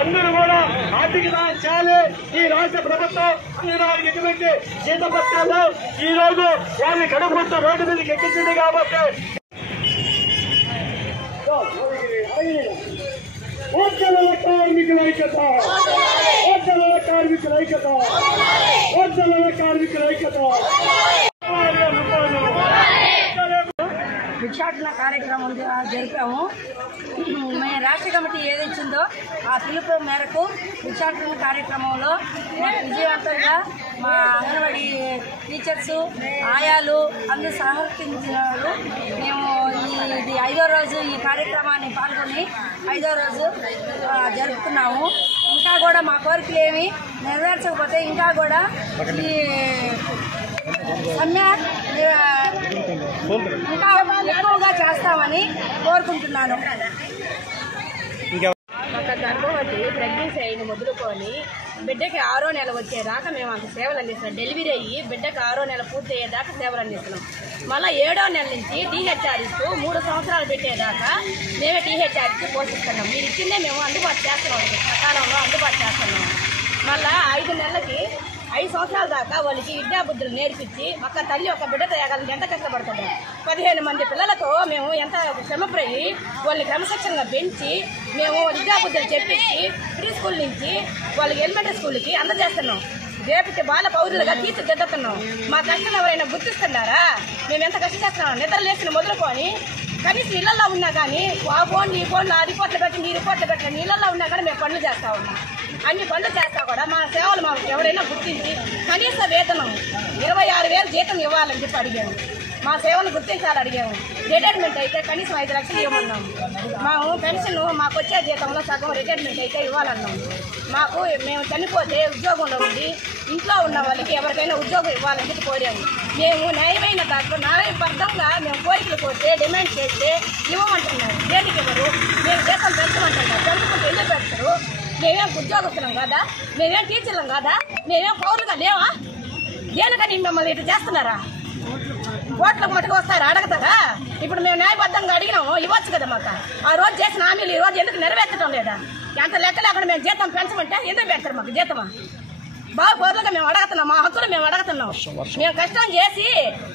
అందరూ కూడా ఆర్థిక సాయం చేయాలి. ఈ రాష్ట్ర ప్రభుత్వం ఎటువంటి జీతపత్రాలు ఈ రోజు వాళ్ళని కడుపుతో రోడ్డు మీదకి ఎక్కించింది కాబట్టి కార్మికుల ఐక్యత, కార్మికుల ఐక్యత, కార్మికుల ఐక్యత. భిక్షాటన కార్యక్రమం జరిపాము. మేము రాష్ట్ర కమిటీ ఏది ఇచ్చిందో ఆ పిలుపు మేరకు భిక్షాటన కార్యక్రమంలో విజయవంతంగా మా అంగన్వాడీ టీచర్సు, ఆయాలు అందరూ సహకరించినారు. మేము ఇది 5వ రోజు ఈ కార్యక్రమాన్ని పాల్గొని 5వ రోజు జరుపుతున్నాము. ఇంకా కూడా మా కోరికలు ఏమి నెరవేర్చకపోతే ఇంకా కూడా ఈ సమ్మె ఇంకా ఎక్కువగా చేస్తామని కోరుకుంటున్నాను. ఒక గర్భవతి ప్రెగ్నెన్సీ అయిన మొదలుకొని బిడ్డకి 6వ నెల వచ్చేదాకా మేము అంత సేవలు అందిస్తున్నాం. డెలివరీ అయ్యి బిడ్డకి 6వ నెల పూర్తి అయ్యేదాకా సేవలు అందిస్తున్నాం. మళ్ళీ 7వ నెల నుంచి టీహెచ్ఆర్ ఇస్తూ 3 సంవత్సరాలు పెట్టేదాకా మేమే టీహెచ్ఆర్ ఇచ్చి పోషిస్తున్నాం. మీరు ఇచ్చిందే మేము అందుబాటు చేస్తున్నాం, సకాలంలో అందుబాటు చేస్తున్నాం. మళ్ళీ 5 నెలలకి 5 సంవత్సరాల దాకా వాళ్ళకి విద్యాబుద్ధులు నేర్పించి ఒక తల్లి ఒక బిడ్డ తయాగాలని ఎంత కష్టపడుతుంది. 15 మంది పిల్లలతో మేము ఎంత శ్రమపడి వాళ్ళని క్రమశిక్షణగా పెంచి మేము విద్యాబుద్ధులు చెప్పించి ప్రీ స్కూల్ నుంచి వాళ్ళకి ఎలిమెంటరీ స్కూల్కి అందజేస్తున్నాం. రేపటి బాల పౌరులుగా తీర్చిదిద్దుతున్నాం. మా కష్టం ఎవరైనా గుర్తిస్తున్నారా? మేము ఎంత కష్టం చేస్తున్నాం. నిద్ర లేచిన మొదలుకొని కనీసం ఇళ్లలో ఉన్నా కానీ ఆ ఫోన్లు ఈ ఫోన్లు ఆ రిపోర్ట్లు పెట్టి మీ రిపోర్ట్లు పెట్టిన ఇళ్లలో ఉన్నా కానీ మేము పనులు చేస్తూ ఉన్నాం. అన్ని పనులు చేస్తా కూడా మా సేవలు మాకు ఎవరైనా గుర్తించి కనీస వేతనం 26,000 జీతం ఇవ్వాలని చెప్పి అడిగాము. మా సేవలు గుర్తించాలని అడిగాము. రిటైర్మెంట్ అయితే కనీసం 5 లక్షలు ఇవ్వమన్నాము. మేము పెన్షన్ మాకు వచ్చే జీతంలో సగం రిటైర్మెంట్ అయితే ఇవ్వాలన్నాము. మాకు మేము చనిపోతే ఉద్యోగంలో ఉండి ఇంట్లో ఉన్న వాళ్ళకి ఎవరికైనా ఉద్యోగం ఇవ్వాలని చెప్పి కోరాము. మేము న్యాయమైన దాంట్లో న్యాయబద్ధంగా మేము కోరికలు కోరితే డిమాండ్ చేస్తే ఇవ్వమంటున్నారు. దేనికి ఇవ్వరు? మేము జీతం పెంచమంటున్నారు. పెంచుకుంటే ఎందుకు పెడతారు? మేమేం ఉద్యోగస్తులం కాదా? మేమేం టీచర్లం కాదా? మేమేం పౌరులుగా లేవా? దేనికని మిమ్మల్ని ఇటు చేస్తున్నారా? ఓట్లకు మటుకు వస్తారా? అడగతారా? ఇప్పుడు మేము న్యాయబద్ధంగా అడిగినాము, ఇవ్వచ్చు కదా. మాకు ఆ రోజు చేసిన హామీలు ఈ రోజు ఎందుకు నెరవేర్చడం లేదా? ఎంత లెక్క లేకుండా మేము జీతం పెంచమంటే ఎందుకు పెడతారు మాకు జీతమా? బాగా పౌరులుగా మేము అడుగుతున్నాం, మా హక్కులు మేము అడుగుతున్నాం. మేము కష్టం చేసి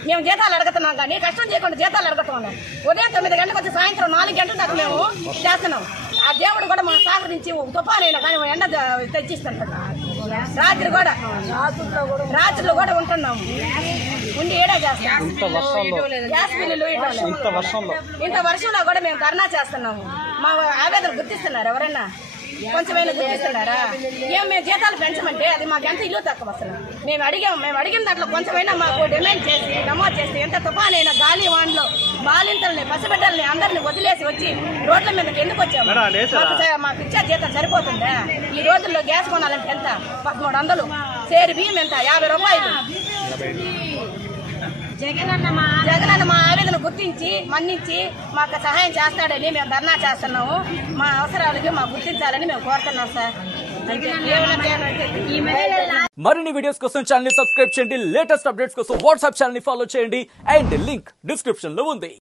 మేము జీతాలు అడుగుతున్నాం కానీ కష్టం చేయకుండా జీతాలు అడుగుతున్నాం. ఉదయం 9 గంటలకు వచ్చి సాయంత్రం 4 గంటల దాకా మేము చేస్తున్నాం. ఆ దేవుడు కూడా మన సహకరించి తుఫానైనా కానీ ఎండ తెచ్చిస్తుంటాం. రాత్రులు కూడా ఉంటున్నాము. ఉండి ఏడా చేస్తాం. గ్యాస్ బిల్లులు ఇంత వర్షంలో కూడా మేము ధర్నా చేస్తున్నాము. మా ఆవేదన గుర్తిస్తున్నారు ఎవరైనా? కొంచెమైనా గుర్తిస్తున్నారా? మేము జీతాలు పెంచమంటే అది మాకు ఎంత ఇల్లు తక్కువ. అసలు మేము అడిగిన దాంట్లో కొంచెమైనా మాకు డిమాండ్ చేసి నమోదు చేస్తే ఎంత తుఫానైనా గాలి వాన్లో బాలింతల్ని పసిబిడ్డల్ని అందరిని వదిలేసి వచ్చి రోడ్ల మీదకి ఎందుకు వచ్చాము? మాకు ఇచ్చే జీతం సరిపోతుందా? ఈ రోజుల్లో గ్యాస్ కొనాలంటే ఎంత? 1300. సేరు బియ్యం ఎంత? 50 రూపాయలు. జగనన్న మా ఆవేదన గుర్తించి మన్నించి మాకు సహాయం చేస్తాడని మేము ధర్నా చేస్తున్నాము. మా అవసరాలకి మాకు గుర్తించాలని మేము కోరుతున్నాం సార్. మరిన్ని వీడియోస్ కోసం ఛానల్ ని సబ్స్క్రైబ్ చేయండి. లేటెస్ట్ అప్డేట్స్ కోసం వాట్సాప్ ఛానల్ ని ఫాలో చేయండి. అండ్ లింక్ డిస్క్రిప్షన్ లో ఉంది.